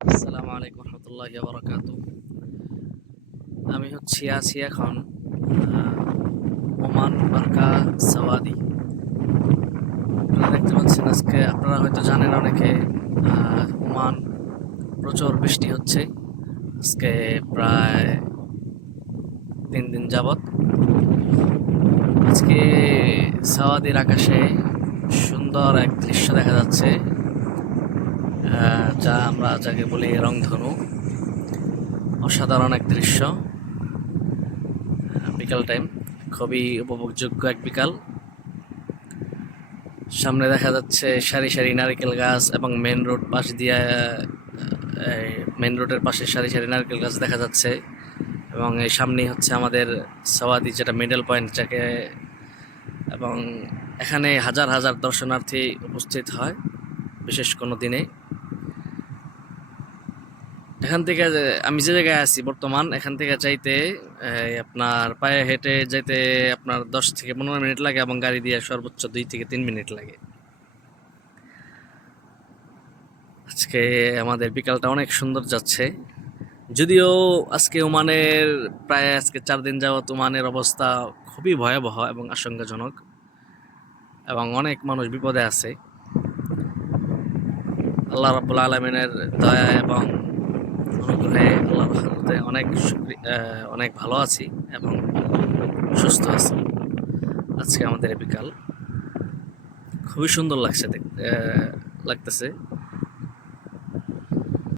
আসসালামু আলাইকুম রহমতুল্লাহি ওয়া বারাকাতুহু। আমি আছি এখন ওমান বারকা সাওয়াদি। আপনারা দেখতে পাচ্ছেন, আজকে আপনারা হয়তো জানেন অনেকে, ওমান প্রচুর বৃষ্টি হচ্ছে আজকে প্রায় 3 দিন যাবৎ। আজকে সাওয়াদির আকাশে সুন্দর এক দৃশ্য দেখা যাচ্ছে, যা আমরা যাকে বলি রংধনু। অসাধারণ এক দৃশ্য। বিকাল টাইম, খুবই উপভোগযোগ্য এক বিকাল। সামনে দেখা যাচ্ছে সারি সারি নারকেল গাছ এবং মেন রোড পাশ দিয়ে, মেন রোডের পাশে সারি সারি নারকেল গাছ দেখা যাচ্ছে। এবং এই সামনেই হচ্ছে আমাদের সওয়াদি, যেটা মিডল পয়েন্ট যাকে, এবং এখানে হাজার হাজার দর্শনার্থী উপস্থিত হয় বিশেষ কোনো দিনে। এখান থেকে আমি যে জায়গায় আছি বর্তমান, এখান থেকে চাইতে আপনার পায়ে হেঁটে যেতে আপনার 10 থেকে 15 মিনিট লাগে, এবং গাড়ি দিয়ে সর্বোচ্চ 2 থেকে 3 মিনিট লাগে। আজকে আমাদের বিকালটা অনেক সুন্দর যাচ্ছে। যদিও আজকে ওমানের আজকে 4 দিন যাবত ওমানের অবস্থা খুবই ভয়াবহ এবং আশঙ্কাজনক, এবং অনেক মানুষ বিপদে আছে। আল্লাহ রাব্বুল আলামিনের দয়া এবং অনুগ্রহে, আল্লাহর রহমতে অনেক ভালো আছি এবং সুস্থ আছি। আজকে আমাদের বিকাল খুবই সুন্দর লাগতেছে।